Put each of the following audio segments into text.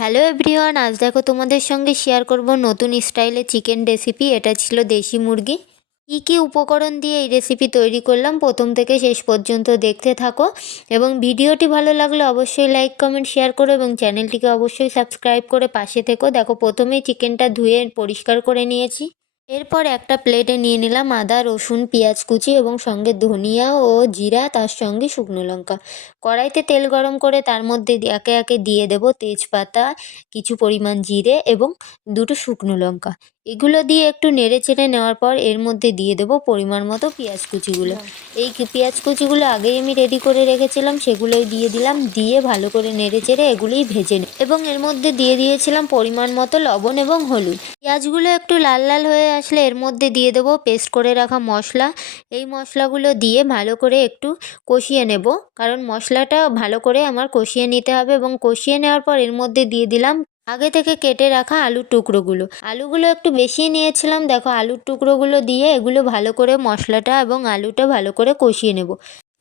Hello everyone, আজ দেখো তোমাদের সঙ্গে শেয়ার করব নতুন স্টাইলে চিকেন রেসিপি। এটা ছিল দেশি মুরগি। কী কী উপকরণ দিয়ে এই রেসিপি তৈরি করলাম প্রথম থেকে শেষ পর্যন্ত দেখতে থাকো, এবং ভিডিওটি ভালো লাগলে অবশ্যই লাইক কমেন্ট শেয়ার করো এবং চ্যানেলটিকে অবশ্যই সাবস্ক্রাইব করে পাশে থেকো। দেখো, প্রথমেই চিকেনটা ধুয়ে পরিষ্কার করে নিয়েছি। এরপর একটা প্লেটে নিয়ে নিলাম আদা রসুন পেঁয়াজ কুচি এবং সঙ্গে ধনিয়া ও জিরা, তার সঙ্গে শুকনো লঙ্কা। কড়াইতে তেল গরম করে তার মধ্যে একে একে দিয়ে দেব তেজপাতা, কিছু পরিমাণ জিরে এবং দুটো শুকনো লঙ্কা। এগুলো দিয়ে একটু নেড়ে চেড়ে নেওয়ার পর এর মধ্যে দিয়ে দেব পরিমাণ মতো পেঁয়াজ কুচিগুলো। এই পেঁয়াজ কুচিগুলো আগেই আমি রেডি করে রেখেছিলাম, সেগুলোই দিয়ে দিলাম। দিয়ে ভালো করে নেড়ে চেড়ে এগুলোই ভেজে নেব এবং এর মধ্যে দিয়ে দিয়েছিলাম পরিমাণ মতো লবণ এবং হলুদ। পেঁয়াজগুলো একটু লাল লাল হয়ে আসলে এর মধ্যে দিয়ে দেবো পেস্ট করে রাখা মশলা। এই মশলাগুলো দিয়ে ভালো করে একটু কষিয়ে নেব, কারণ মশলাটা ভালো করে আমার কষিয়ে নিতে হবে। এবং কষিয়ে নেওয়ার পর এর মধ্যে দিয়ে দিলাম আগে থেকে কেটে রাখা আলুর টুকরোগুলো। আলুগুলো একটু বেশি নিয়েছিলাম। দেখো, আলুর টুকরোগুলো দিয়ে এগুলো ভালো করে মশলাটা এবং আলুটা ভালো করে কষিয়ে নেব।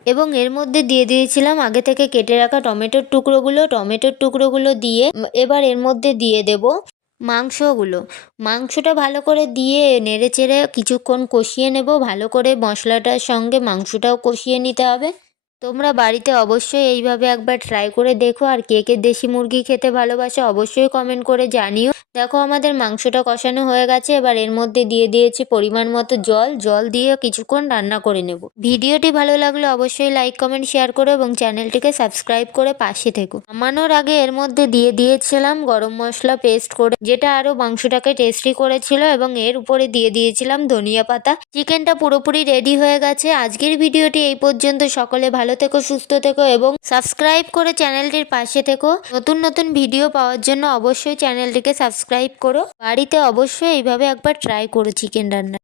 এবং এর মধ্যে দিয়ে দিয়েছিলাম আগে থেকে কেটে রাখা টমেটোর টুকরোগুলো দিয়ে এবার এর মধ্যে দিয়ে দেব মাংসটা ভালো করে দিয়ে নেড়েচেড়ে কিছুক্ষণ কষিয়ে নেব। ভালো করে মশলাটার সঙ্গে মাংসটাও কষিয়ে নিতে হবে। তোমরা বাড়িতে অবশ্যই এইভাবে একবার ট্রাই করে দেখো। আর কে কে দেশি মুরগি খেতে ভালোবাসো অবশ্যই কমেন্ট করে জানিও। দেখো, আমাদের মাংসটা কষানো হয়ে গেছে। এবার এর মধ্যে দিয়ে দিয়েছি পরিমাণ মতো জল দিয়ে কিছুক্ষণ রান্না করে নেব। ভিডিওটি ভালো লাগলে অবশ্যই লাইক কমেন্ট শেয়ার করো এবং চ্যানেলটিকে সাবস্ক্রাইব করে পাশে থেকো। নামানোর আগে এর মধ্যে দিয়ে দিয়েছিলাম গরম মশলা পেস্ট করে, যেটা আরও মাংসটাকে টেস্টি করেছিল, এবং এর উপরে দিয়ে দিয়েছিলাম ধনিয়া পাতা। চিকেনটা পুরোপুরি রেডি হয়ে গেছে। আজকের ভিডিওটি এই পর্যন্ত। সকলে ভালো থেকো, সুস্থ থেকো এবং সাবস্ক্রাইব করে চ্যানেলটির পাশে থেকো। নতুন নতুন ভিডিও পাওয়ার জন্য অবশ্যই চ্যানেলটিকে সাবস্ক্রাইব করো। বাড়িতে অবশ্যই এইভাবে একবার ট্রাই করো চিকেন রান্না।